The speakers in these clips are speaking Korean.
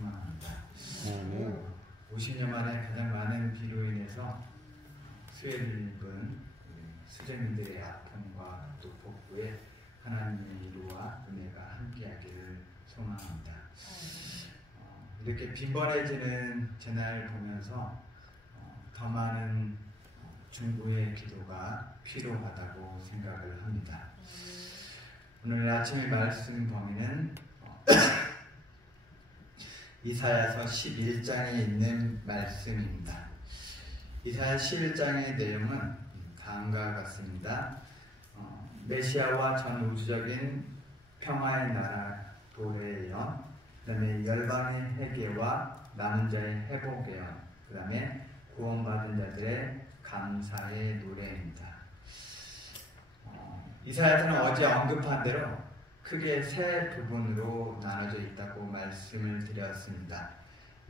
소망합니다. 50년 만에 가장 많은 비로 인해서 수혜를 입은 수재민들의 아픔과 또 복구에 하나님의 위로와 은혜가 함께하기를 소망합니다. 이렇게 빈번해지는 재난을 보면서 더 많은 중보의 기도가 필요하다고 생각을 합니다. 오늘 아침의 말씀 범위는 이사야서 11장에 있는 말씀입니다. 이사야 11장의 내용은 다음과 같습니다. 메시아와 전 우주적인 평화의 나라 도래예언, 그 다음에 열방의 회개와 남은 자의 회복예언, 그 다음에 구원받은 자들의 감사의 노래입니다. 이사야서는 어제 언급한 대로 크게 세 부분으로 나눠져 있다고 말씀을 드렸습니다.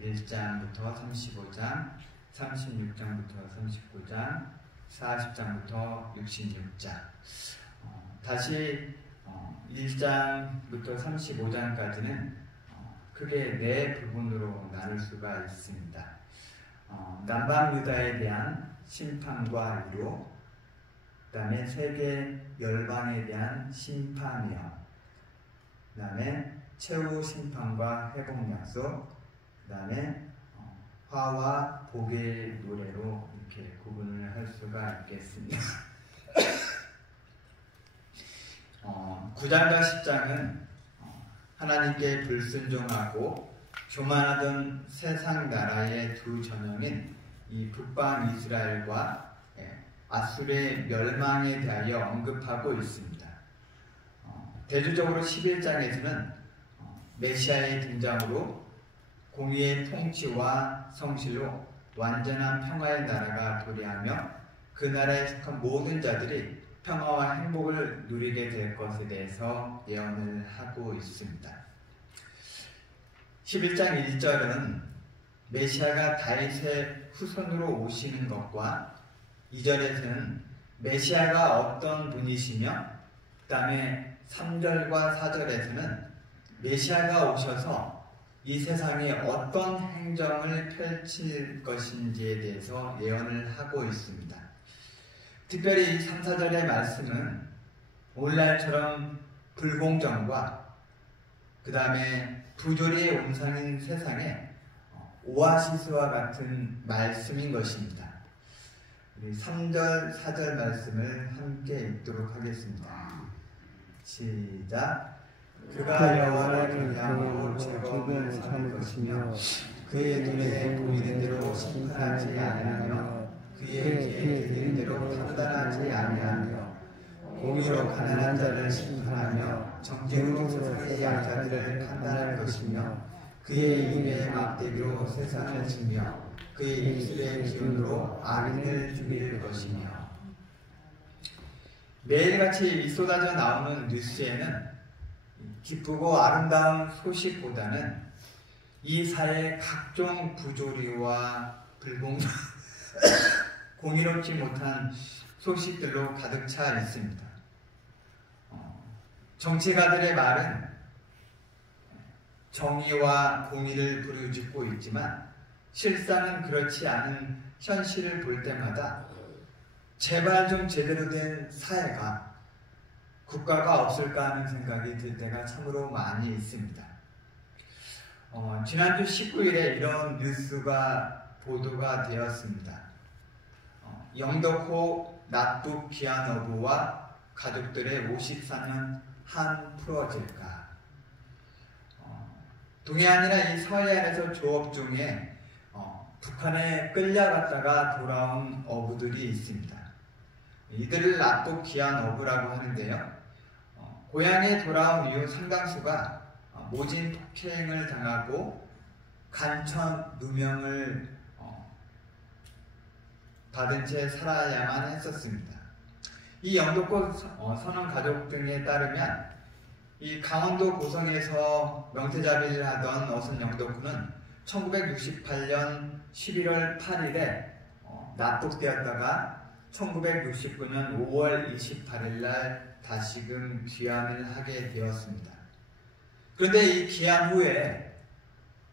1장부터 35장, 36장부터 39장, 40장부터 66장. 다시 1장부터 35장까지는 크게 네 부분으로 나눌 수가 있습니다. 남방 유다에 대한 심판과 위로, 그 다음에 세계 열방에 대한 심판이요, 그 다음에 최후 심판과 회복 약속, 그 다음에 화와 복의 노래로 이렇게 구분을 할 수가 있겠습니다. 9장과 10장은 하나님께 불순종하고 교만하던 세상 나라의 두 전형인 이 북방 이스라엘과 아수르의 멸망에 대하여 언급하고 있습니다. 대조적으로 11장에서는 메시아의 등장으로 공의의 통치와 성실로 완전한 평화의 나라가 도래하며 그 나라에 속한 모든 자들이 평화와 행복을 누리게 될 것에 대해서 예언을 하고 있습니다. 11장 1절은 메시아가 다윗의 후손으로 오시는 것과 2절에서는 메시아가 어떤 분이시며, 그 다음에 3절과 4절에서는 메시아가 오셔서 이 세상에 어떤 행정을 펼칠 것인지에 대해서 예언을 하고 있습니다. 특별히 이 3, 4절의 말씀은 오늘날처럼 불공정과 그 다음에 부조리의 온상인 세상에 오아시스와 같은 말씀인 것입니다. 우리 3절, 4절 말씀을 함께 읽도록 하겠습니다. 시작. 그가 여호와를 경외함으로 즐거움을 삼을 것이며 그의 눈에 보이는 대로 심판하지 아니하며 그의 귀에 들리는 대로 판단하지 아니하며 공의로 가난한 자를 심판하며 정직으로 세상의 약자들을 판단할 것이며 그의 입의 막대기로 세상을 치며 그의 입술의 기운으로 악인을 죽일 것이며. 매일같이 쏟아져 나오는 뉴스에는 기쁘고 아름다운 소식보다는 이 사회의 각종 부조리와 불공정, 공의롭지 못한 소식들로 가득 차 있습니다. 정치가들의 말은 정의와 공의를 부르짖고 있지만 실상은 그렇지 않은 현실을 볼 때마다 제발 좀 제대로 된 사회가, 국가가 없을까 하는 생각이 들 때가 참으로 많이 있습니다. 지난주 19일에 이런 뉴스가 보도가 되었습니다. 영덕호 납북 귀한 어부와 가족들의 54년 한 풀어질까. 동해안이나 이 서해안에서 조업 중에 북한에 끌려갔다가 돌아온 어부들이 있습니다. 이들을 납북 귀한 어부라고 하는데요. 고향에 돌아온 이후 상당수가 모진 폭행을 당하고 간천 누명을 받은 채 살아야만 했었습니다. 이 영덕고 선원 가족 등에 따르면 이 강원도 고성에서 명태잡이를 하던 어선 영덕구는 1968년 11월 8일에 납북되었다가 1969년 5월 28일 날 다시금 귀환을 하게 되었습니다. 그런데 이 귀환 후에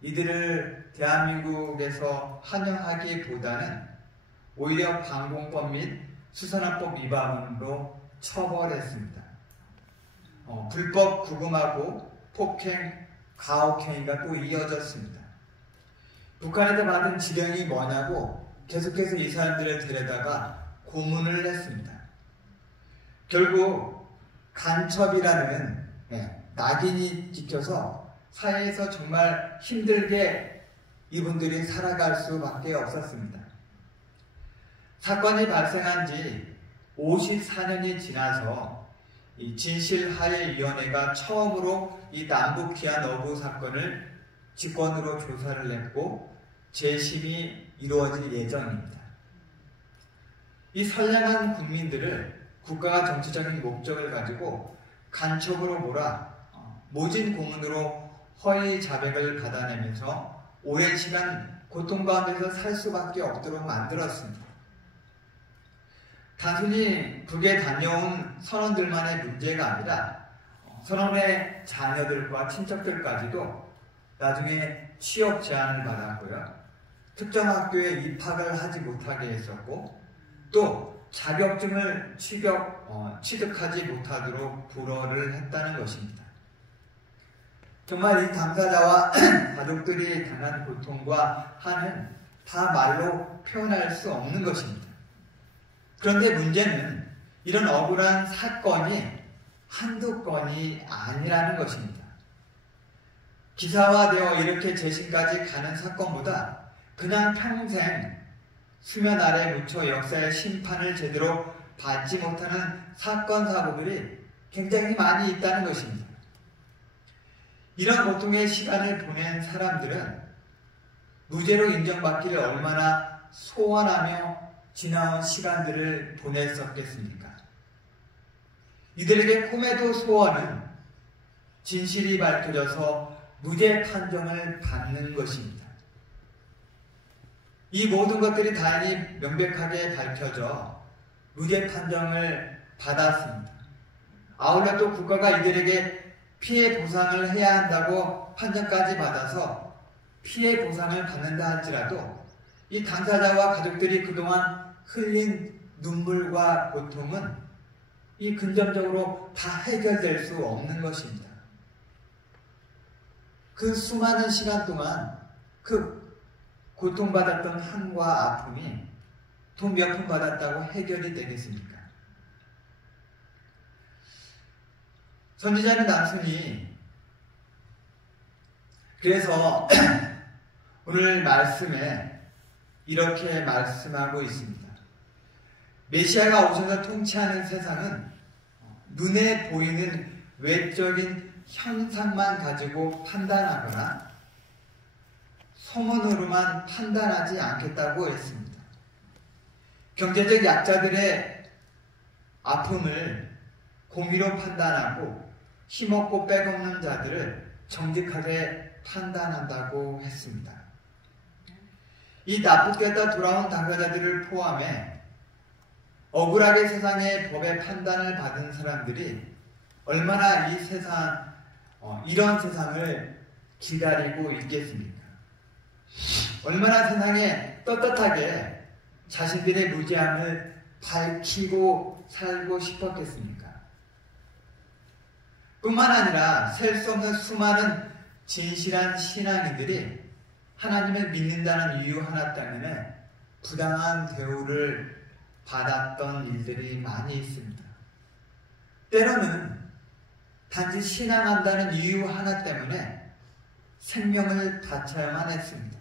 이들을 대한민국에서 환영하기보다는 오히려 방공법 및 수산화법 위반으로 처벌했습니다. 불법 구금하고 폭행, 가혹행위가 또 이어졌습니다. 북한에서 받은 지령이 뭐냐고 계속해서 이 사람들을 데려다가 고문을 했습니다. 결국 간첩이라는 낙인이 찍혀서 사회에서 정말 힘들게 이분들이 살아갈 수밖에 없었습니다. 사건이 발생한 지 54년이 지나서 이 진실화해위원회가 처음으로 이 남북 기한 어부 사건을 직권으로 조사를 했고 재심이 이루어질 예정입니다. 이 선량한 국민들을 국가가 정치적인 목적을 가지고 간첩으로 몰아 모진 고문으로 허위 자백을 받아내면서 오랜 시간 고통 가운데서 살 수밖에 없도록 만들었습니다. 단순히 북에 다녀온 선원들만의 문제가 아니라 선원의 자녀들과 친척들까지도 나중에 취업 제한을 받았고요. 특정 학교에 입학을 하지 못하게 했었고 또 자격증을 취득하지 못하도록 불허를 했다는 것입니다. 정말 이 당사자와 가족들이 당한 고통과 한은 다 말로 표현할 수 없는 것입니다. 그런데 문제는 이런 억울한 사건이 한두 건이 아니라는 것입니다. 기사화되어 이렇게 재심까지 가는 사건보다 그냥 평생 수면 아래 묻혀 역사의 심판을 제대로 받지 못하는 사건, 사고들이 굉장히 많이 있다는 것입니다. 이런 고통의 시간을 보낸 사람들은 무죄로 인정받기를 얼마나 소원하며 지나온 시간들을 보냈었겠습니까? 이들에게 꿈에도 소원은 진실이 밝혀져서 무죄 판정을 받는 것입니다. 이 모든 것들이 다행히 명백하게 밝혀져 무죄 판정을 받았습니다. 아울러 또 국가가 이들에게 피해 보상을 해야 한다고 판정까지 받아서 피해 보상을 받는다 할지라도 이 당사자와 가족들이 그동안 흘린 눈물과 고통은 이 근접적으로 다 해결될 수 없는 것입니다. 그 수많은 시간 동안 그 고통받았던 한과 아픔이 돈 몇 푼 받았다고 해결이 되겠습니까? 선지자는 단순히 그래서 오늘 말씀에 이렇게 말씀하고 있습니다. 메시아가 오셔서 통치하는 세상은 눈에 보이는 외적인 현상만 가지고 판단하거나 소문으로만 판단하지 않겠다고 했습니다. 경제적 약자들의 아픔을 공의로 판단하고 힘없고 빼없는 자들을 정직하게 판단한다고 했습니다. 이 납북됐다 돌아온 당사자들을 포함해 억울하게 세상의 법의 판단을 받은 사람들이 얼마나 이 세상, 이런 세상을 기다리고 있겠습니까? 얼마나 세상에 떳떳하게 자신들의 무죄함을 밝히고 살고 싶었겠습니까? 뿐만 아니라 셀 수 없는 수많은 진실한 신앙인들이 하나님을 믿는다는 이유 하나 때문에 부당한 대우를 받았던 일들이 많이 있습니다. 때로는 단지 신앙한다는 이유 하나 때문에 생명을 바쳐야만 했습니다.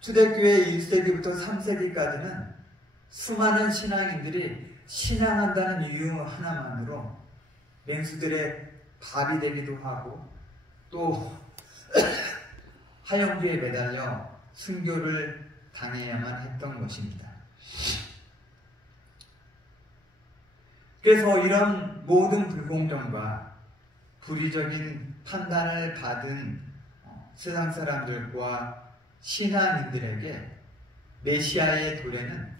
초대교회 1세기부터 3세기까지는 수많은 신앙인들이 신앙한다는 이유 하나만으로 맹수들의 밥이 되기도 하고 또 하영주에 매달려 순교를 당해야만 했던 것입니다. 그래서 이런 모든 불공정과 불의적인 판단을 받은 세상 사람들과 신앙인들에게 메시아의 도래는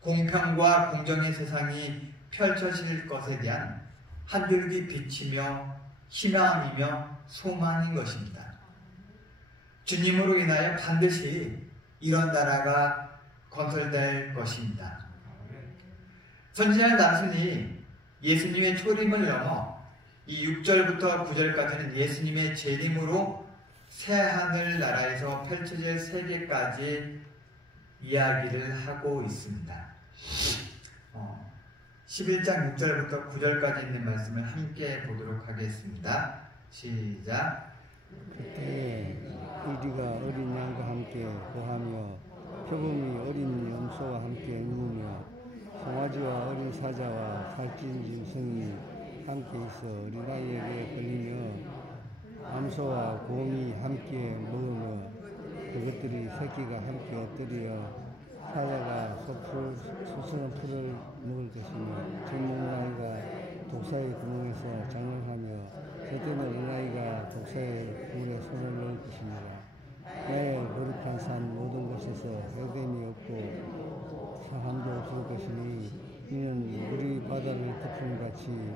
공평과 공정의 세상이 펼쳐질 것에 대한 한 줄기 빛이며 희망이며 소망인 것입니다. 주님으로 인하여 반드시 이런 나라가 건설될 것입니다. 선지자는 단순히 예수님의 초림을 넘어 이 6절부터 9절까지는 예수님의 재림으로 새하늘 나라에서 펼쳐질 세계까지 이야기를 하고 있습니다. 11장 6절부터 9절까지 있는 말씀을 함께 보도록 하겠습니다. 시작. 그때 이리가 어린 양과 함께 거하며 표범이 어린 염소와 함께 누우며 송아지와 어린 사자와 살찐 짐승이 함께 있어 어린아이에게 걸리며 암소와 곰이 함께 먹으며 그것들이 새끼가 함께 엎드려 사자가 소스는 풀을 먹을 것이며 젊은 아이가 독사의 구멍에서 장난하며 그때는 어린아이가 독사의 물에 손을 넣을 것입니다. 나의 거룩한 산 모든 곳에서 해됨이 없고 사함도 없을 것이니 이는 물이 바다를 덮음같이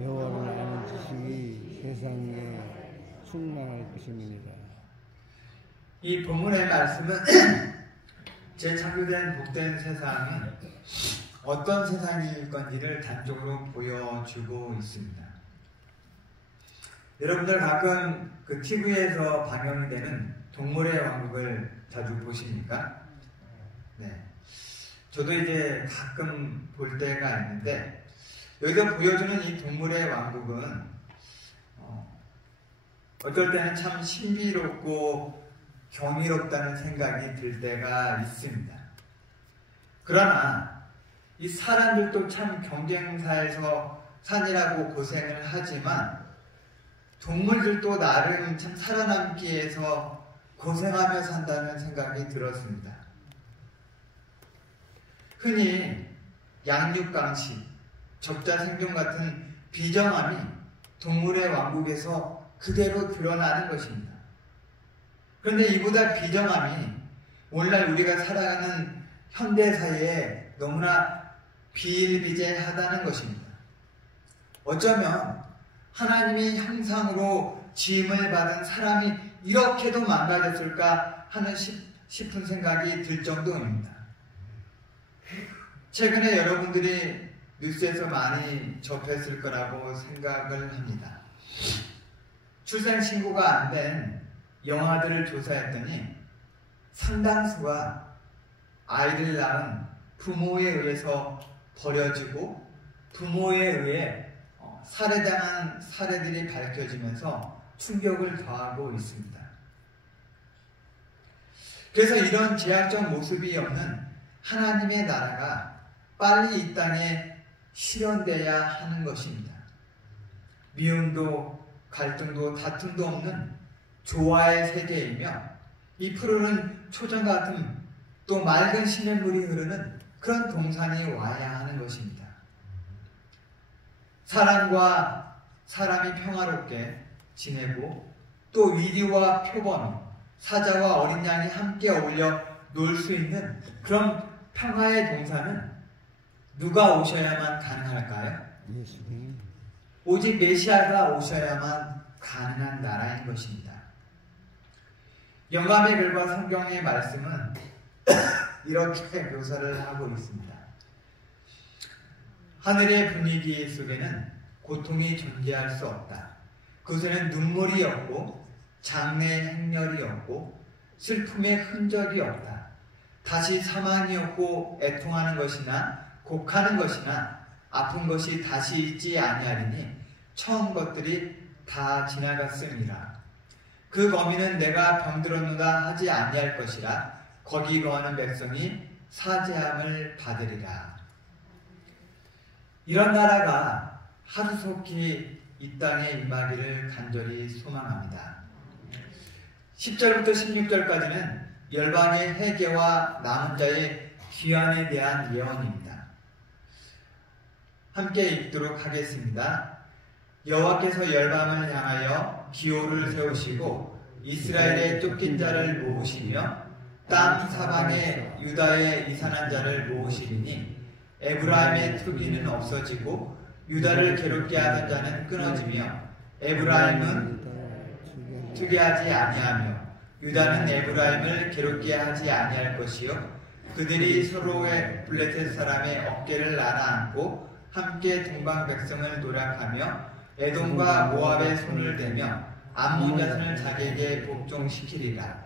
여호와를 아는 지식이 세상에 충만할 것입니다. 이 본문의 말씀은 재창조된 복된 세상이 어떤 세상일 건지를 단적으로 보여주고 있습니다. 여러분들 가끔 그 TV에서 방영이 되는 동물의 왕국을 자주 보십니까? 네. 저도 이제 가끔 볼 때가 있는데 여기서 보여주는 이 동물의 왕국은 어떨 때는 참 신비롭고 경이롭다는 생각이 들 때가 있습니다. 그러나 이 사람들도 참 경쟁사에서 사느라고 고생을 하지만 동물들도 나름 참 살아남기 위해서 고생하며 산다는 생각이 들었습니다. 흔히 양육강식, 적자생존 같은 비정함이 동물의 왕국에서 그대로 드러나는 것입니다. 그런데 이보다 비정함이 오늘날 우리가 살아가는 현대사회에 너무나 비일비재하다는 것입니다. 어쩌면 하나님의 형상으로 지음을 받은 사람이 이렇게도 망가졌을까 하는 싶은 생각이 들 정도입니다. 최근에 여러분들이 뉴스에서 많이 접했을 거라고 생각을 합니다. 출생신고가 안 된 영아들을 조사했더니 상당수가 아이를 낳은 부모에 의해서 버려지고 부모에 의해 살해당한 사례들이 밝혀지면서 충격을 더하고 있습니다. 그래서 이런 제약적 모습이 없는 하나님의 나라가 빨리 이 땅에 실현돼야 하는 것입니다. 미움도 갈등도 다툼도 없는 조화의 세계이며 이 푸르른 초장 같은 또 맑은 시냇물이 흐르는 그런 동산이 와야 하는 것입니다. 사람과 사람이 평화롭게 지내고 또 위리와 표범이 사자와 어린 양이 함께 어울려 놀 수 있는 그런 평화의 동산은 누가 오셔야만 가능할까요? 예수님. 오직 메시아가 오셔야만 가능한 나라인 것입니다. 영감의 글과 성경의 말씀은 이렇게 묘사를 하고 있습니다. 하늘의 분위기 속에는 고통이 존재할 수 없다. 그곳에는 눈물이 없고 장래의 행렬이 없고 슬픔의 흔적이 없다. 다시 사망이 없고 애통하는 것이나 곡하는 것이나 아픈 것이 다시 있지 아니하리니 처음 것들이 다 지나갔음이라. 그 거민은 내가 병들었노라 하지 아니할 것이라. 거기 거하는 백성이 사죄함을 받으리라. 이런 나라가 하루속히 이 땅에 임하기를 간절히 소망합니다. 10절부터 16절까지는 열방의 회개와 남은 자의 귀환에 대한 예언입니다. 함께 읽도록 하겠습니다. 여호와께서 열방을 향하여 기호를 세우시고 이스라엘의 쫓긴 자를 모으시며 땅 사방에 유다의 이산한 자를 모으시리니 에브라임의 투기는 없어지고 유다를 괴롭게 하던 자는 끊어지며 에브라임은 투기하지 아니하며 유다는 에브라임을 괴롭게 하지 아니할 것이요 그들이 서로의 블레셋 사람의 어깨를 날아안고 함께 동방 백성을 노력하며 에돔과 모압의 손을 대며 암몬 자손을 자기에게 복종시키리라.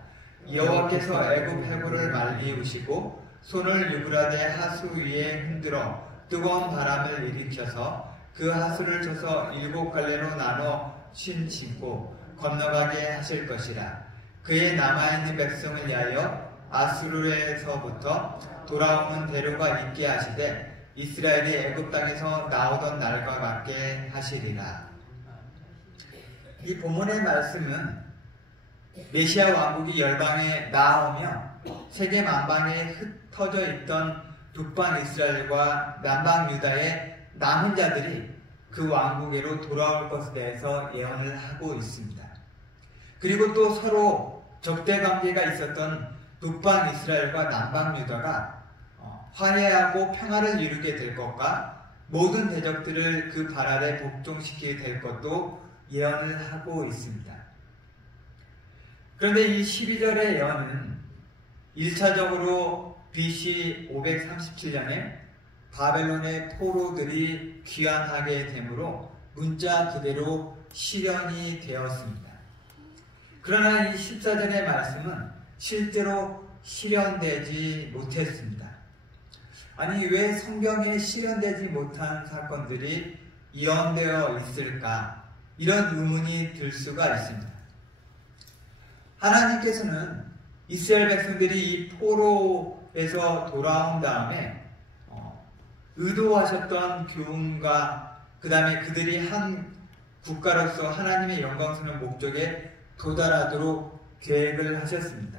여호와께서 애굽 해골을 말리우시고 손을 유브라데 하수 위에 흔들어 뜨거운 바람을 일으켜서 그 하수를 쳐서 7갈래로 나눠 신치고 건너가게 하실 것이라. 그의 남아있는 백성을 위하여 아수르에서부터 돌아오는 대로가 있게 하시되 이스라엘이 애굽 땅에서 나오던 날과 같게 하시리라. 이 본문의 말씀은 메시아 왕국이 열방에 나오며 세계 만방에 흩어져 있던 북방 이스라엘과 남방 유다의 남은 자들이 그 왕국으로 돌아올 것에 대해서 예언을 하고 있습니다. 그리고 또 서로 적대 관계가 있었던 북방 이스라엘과 남방 유다가 화해하고 평화를 이루게 될 것과 모든 대적들을 그 발 아래 복종시키게 될 것도 예언을 하고 있습니다. 그런데 이 12절의 예언은 1차적으로 BC 537년에 바벨론의 포로들이 귀환하게 되므로 문자 그대로 실현이 되었습니다. 그러나 이 14절의 말씀은 실제로 실현되지 못했습니다. 아니, 왜 성경에 실현되지 못한 사건들이 예언되어 있을까? 이런 의문이 들 수가 있습니다. 하나님께서는 이스라엘 백성들이 이 포로에서 돌아온 다음에 의도하셨던 교훈과 그 다음에 그들이 한 국가로서 하나님의 영광스러운 목적에 도달하도록 계획을 하셨습니다.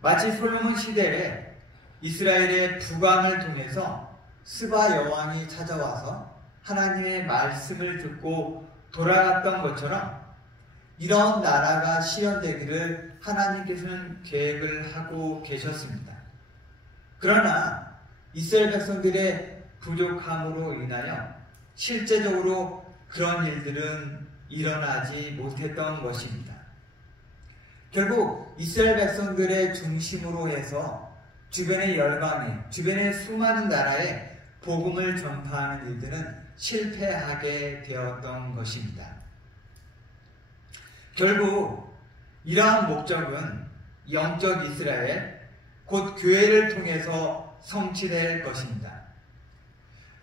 마치 솔로몬 시대에 이스라엘의 북왕을 통해서 스바 여왕이 찾아와서 하나님의 말씀을 듣고 돌아갔던 것처럼 이런 나라가 실현되기를 하나님께서는 계획을 하고 계셨습니다. 그러나 이스라엘 백성들의 부족함으로 인하여 실제적으로 그런 일들은 일어나지 못했던 것입니다. 결국 이스라엘 백성들의 중심으로 해서 주변의 열방에, 주변의 수많은 나라에 복음을 전파하는 일들은 실패하게 되었던 것입니다. 결국 이러한 목적은 영적 이스라엘, 곧 교회를 통해서 성취될 것입니다.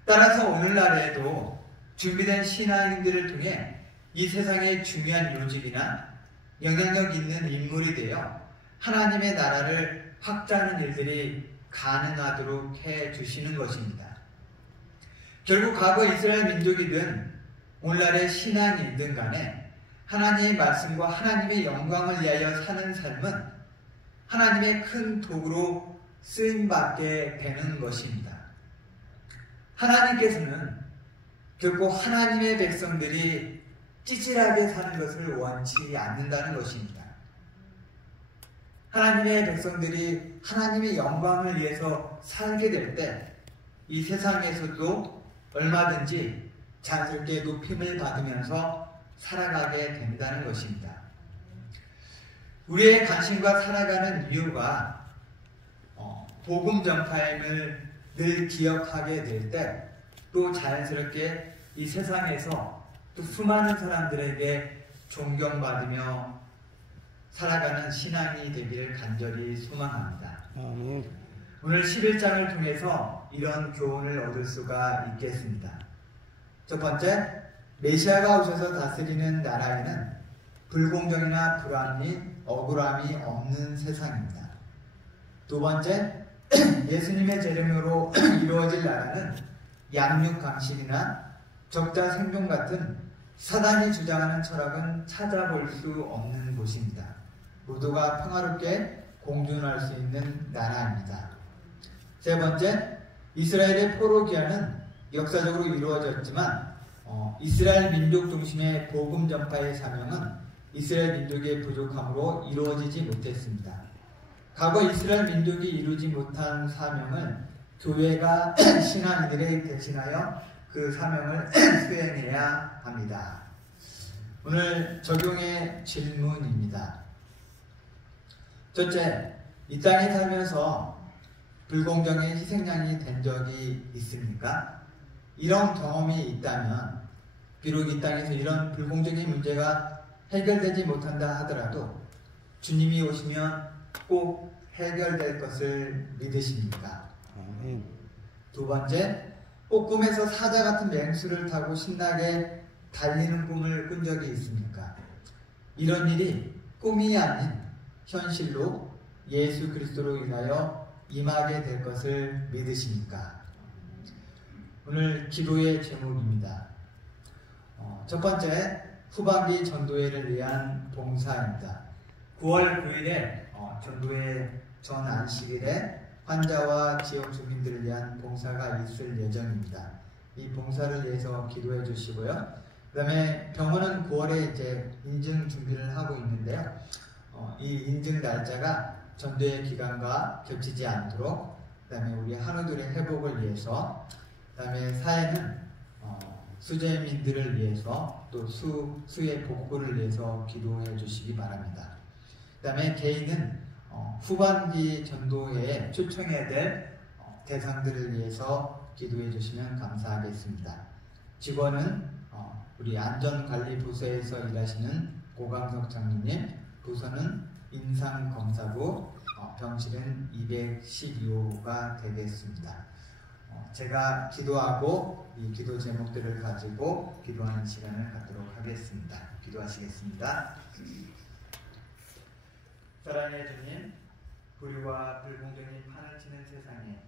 따라서 오늘날에도 준비된 신앙인들을 통해 이 세상의 중요한 요직이나 영향력 있는 인물이 되어 하나님의 나라를 확장하는 일들이 가능하도록 해주시는 것입니다. 결국 과거 이스라엘 민족이든 오늘날의 신앙인든 간에 하나님의 말씀과 하나님의 영광을 위하여 사는 삶은 하나님의 큰 도구로 쓰임받게 되는 것입니다. 하나님께서는 결코 하나님의 백성들이 찌질하게 사는 것을 원치 않는다는 것입니다. 하나님의 백성들이 하나님의 영광을 위해서 살게 될 때 이 세상에서도 얼마든지 자연스럽게 높임을 받으면서 살아가게 된다는 것입니다. 우리의 관심과 살아가는 이유가 복음 전파임을 늘 기억하게 될 때 또 자연스럽게 이 세상에서 또 수많은 사람들에게 존경받으며 살아가는 신앙이 되기를 간절히 소망합니다. 오늘 11장을 통해서 이런 교훈을 얻을 수가 있겠습니다. 첫 번째, 메시아가 오셔서 다스리는 나라에는 불공정이나 불합리, 억울함이 없는 세상입니다. 두 번째, 예수님의 재림으로 이루어질 나라는 양육강식이나 적자 생존 같은 사단이 주장하는 철학은 찾아볼 수 없는 곳입니다. 모두가 평화롭게 공존할 수 있는 나라입니다. 세 번째, 이스라엘의 포로 귀환은 역사적으로 이루어졌지만 이스라엘 민족 중심의 복음 전파의 사명은 이스라엘 민족의 부족함으로 이루어지지 못했습니다. 과거 이스라엘 민족이 이루지 못한 사명을 교회가 신앙인들에 대신하여 그 사명을 수행해야 합니다. 오늘 적용의 질문입니다. 첫째, 이 땅에 살면서 불공정의 희생양이 된 적이 있습니까? 이런 경험이 있다면 비록 이 땅에서 이런 불공정의 문제가 해결되지 못한다 하더라도 주님이 오시면 꼭 해결될 것을 믿으십니까? 두 번째, 꼭 꿈에서 사자 같은 맹수를 타고 신나게 달리는 꿈을 꾼 적이 있습니까? 이런 일이 꿈이 아닌 현실로 예수 그리스도로 인하여 임하게 될 것을 믿으십니까? 오늘 기도의 제목입니다. 첫 번째, 후반기 전도회를 위한 봉사입니다. 9월 9일에 전도회 전 안식일에 환자와 지역 주민들을 위한 봉사가 있을 예정입니다. 이 봉사를 위해서 기도해 주시고요. 그 다음에 병원은 9월에 이제 인증 준비를 하고 있는데요. 이 인증 날짜가 전도회 기간과 겹치지 않도록, 그 다음에 우리 한우들의 회복을 위해서, 그 다음에 사회는 수재민들을 위해서 또 수의 복구를 위해서 기도해 주시기 바랍니다. 그 다음에 개인은 후반기 전도회에 초청해야 될 대상들을 위해서 기도해 주시면 감사하겠습니다. 직원은 우리 안전관리부서에서 일하시는 고강석 장로님, 부서는 임상검사부, 병실은 212호가 되겠습니다. 제가 기도하고 이 기도 제목들을 가지고 기도하는 시간을 갖도록 하겠습니다. 기도하시겠습니다. 사랑의 주님, 불의와 불공정이 판을 치는 세상에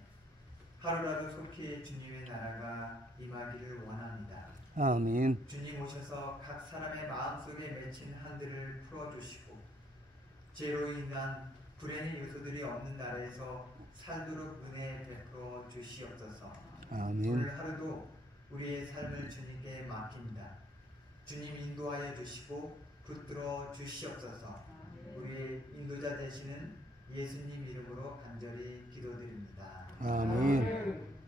하루라도 속히 주님의 나라가 임하기를 원합니다. 아멘. 주님 오셔서 각 사람의 마음속에 맺힌 한들을 풀어주시고 죄로 인한 불행의 요소들이 없는 나라에서 살도록 은혜 베풀어 주시옵소서. 아멘. 오늘 하루도 우리의 삶을 주님께 맡깁니다. 주님 인도하여 주시고 붙들어 주시옵소서. 우리의 인도자 되시는 예수님 이름으로 간절히 기도드립니다. 아멘.